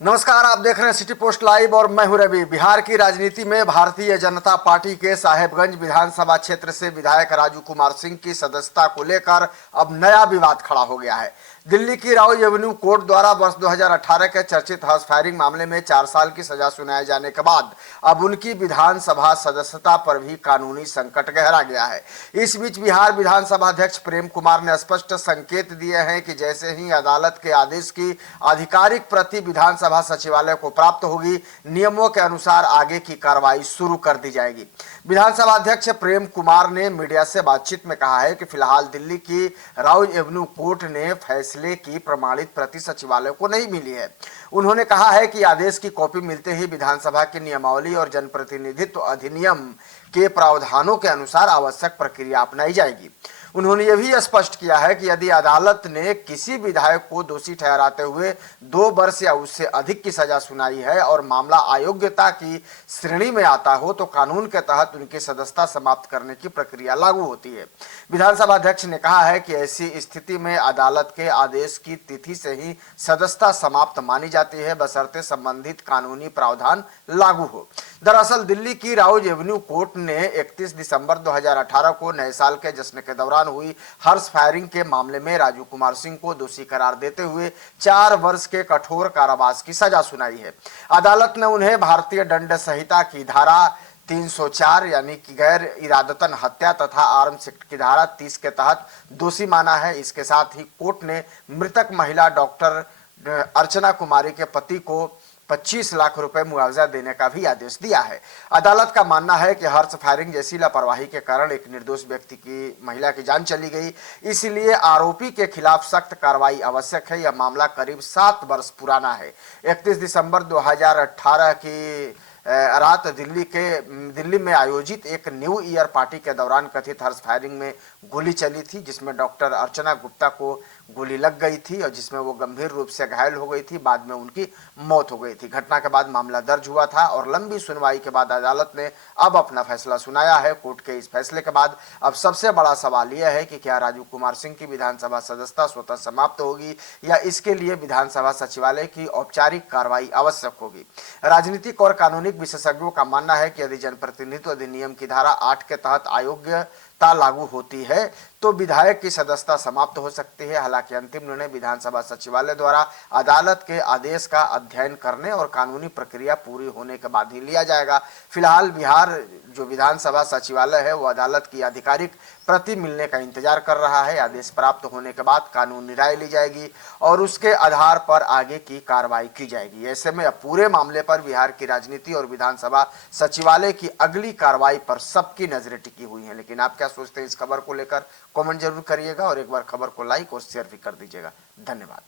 नमस्कार, आप देख रहे हैं सिटी पोस्ट लाइव और मैं हूं रवि। बिहार की राजनीति में भारतीय जनता पार्टी के साहेबगंज विधानसभा क्षेत्र से विधायक राजू कुमार सिंह की सदस्यता को लेकर अब नया विवाद खड़ा हो गया है। दिल्ली की राउ एवेन्यू कोर्ट द्वारा वर्ष 2018 के चर्चित हाउस फायरिंग मामले में 4 साल की सजा सुनाए जाने के बाद अब उनकी विधानसभा सदस्यता पर भी कानूनी संकट गहरा गया है। इस बीच बिहार विधानसभा अध्यक्ष प्रेम कुमार ने स्पष्ट संकेत दिए हैं कि जैसे ही अदालत के आदेश की आधिकारिक प्रति विधानसभा सचिवालय को प्राप्त होगी, नियमों के अनुसार आगे की कार्रवाई शुरू कर दी जाएगी। विधानसभा अध्यक्ष प्रेम कुमार ने मीडिया से बातचीत में कहा है कि फिलहाल दिल्ली की राउ एवेन्यू कोर्ट ने फैसले की प्रमाणित प्रति सचिवालय को नहीं मिली है। उन्होंने कहा है कि आदेश की कॉपी मिलते ही विधानसभा की नियमावली और जनप्रतिनिधित्व अधिनियम के प्रावधानों के अनुसार आवश्यक प्रक्रिया अपनाई जाएगी। उन्होंने यह भी स्पष्ट किया है कि यदि अदालत ने किसी विधायक को दोषी ठहराते हुए 2 वर्ष या उससे अधिक की सजा सुनाई है और मामला अयोग्यता की श्रेणी में आता हो तो कानून के तहत उनकी सदस्यता समाप्त करने की प्रक्रिया लागू होती है। विधानसभा अध्यक्ष ने कहा है कि ऐसी स्थिति में अदालत के आदेश की तिथि से ही सदस्यता समाप्त मानी जाती है, बशर्ते संबंधित कानूनी प्रावधान लागू हो। दरअसल दिल्ली की राउ एवेन्यू कोर्ट ने 31 दिसंबर 2018 को नए साल के जश्न के दौरान हुई हर्ष फायरिंग के मामले में राजू कुमार सिंह को दोषी करार देते हुए 4 वर्ष के कठोर कारावास की सजा सुनाई है। अदालत ने उन्हें भारतीय दंड संहिता की धारा 304 यानी कि गैर इरादतन हत्या तथा आर्म्स एक्ट की धारा 30 के तहत दोषी माना है। इसके साथ ही कोर्ट ने मृतक महिला डॉक्टर अर्चना कुमारी के पति को 25 लाख रुपए मुआवजा देने का भी आदेश दिया है। अदालत का मानना है कि हर्ष फायरिंग जैसी लापरवाही के कारण एक निर्दोष व्यक्ति की महिला की जान चली गई, इसलिए आरोपी के खिलाफ सख्त कार्रवाई आवश्यक है। यह मामला करीब 7 वर्ष पुराना है। 31 दिसंबर 2018 की रात दिल्ली में आयोजित एक न्यू ईयर पार्टी के दौरान कथित हर्ष फायरिंग में गोली चली थी, जिसमें डॉक्टर अर्चना गुप्ता को गोली लग गई थी और जिसमें वो गंभीर रूप से घायल हो गई थी। बाद में उनकी मौत हो गई थी। घटना के बाद मामला दर्ज हुआ था और लंबी सुनवाई के बाद अदालत ने अब अपना फैसला सुनाया है। कोर्ट के इस फैसले के बाद अब सबसे बड़ा सवाल यह है कि क्या राजू कुमार सिंह की विधानसभा सदस्यता स्वतः समाप्त होगी या इसके लिए विधानसभा सचिवालय की औपचारिक कार्रवाई आवश्यक होगी। राजनीतिक और कानूनी विशेषज्ञों का मानना है कि यदि जनप्रतिनिधित्व अधिनियम की धारा 8 के तहत अयोग्यता लागू होती है तो विधायक की सदस्यता समाप्त हो सकती है। हालांकि अंतिम निर्णय विधानसभा सचिवालय द्वारा अदालत के आदेश का अध्ययन करने और कानूनी प्रक्रिया पूरी होने के बाद ही लिया जाएगा। फिलहाल बिहार जो विधानसभा सचिवालय है वो अदालत की आधिकारिक प्रति मिलने का इंतजार कर रहा है। आदेश प्राप्त होने के बाद कानूनी राय ली जाएगी और उसके आधार पर आगे की कार्रवाई की जाएगी। ऐसे में अब पूरे मामले पर बिहार की राजनीति और विधानसभा सचिवालय की अगली कार्रवाई पर सबकी नजरें टिकी हुई हैं। लेकिन आप क्या सोचते हैं इस खबर को लेकर? कमेंट जरूर करिएगा और एक बार खबर को लाइक और शेयर भी कर दीजिएगा। धन्यवाद।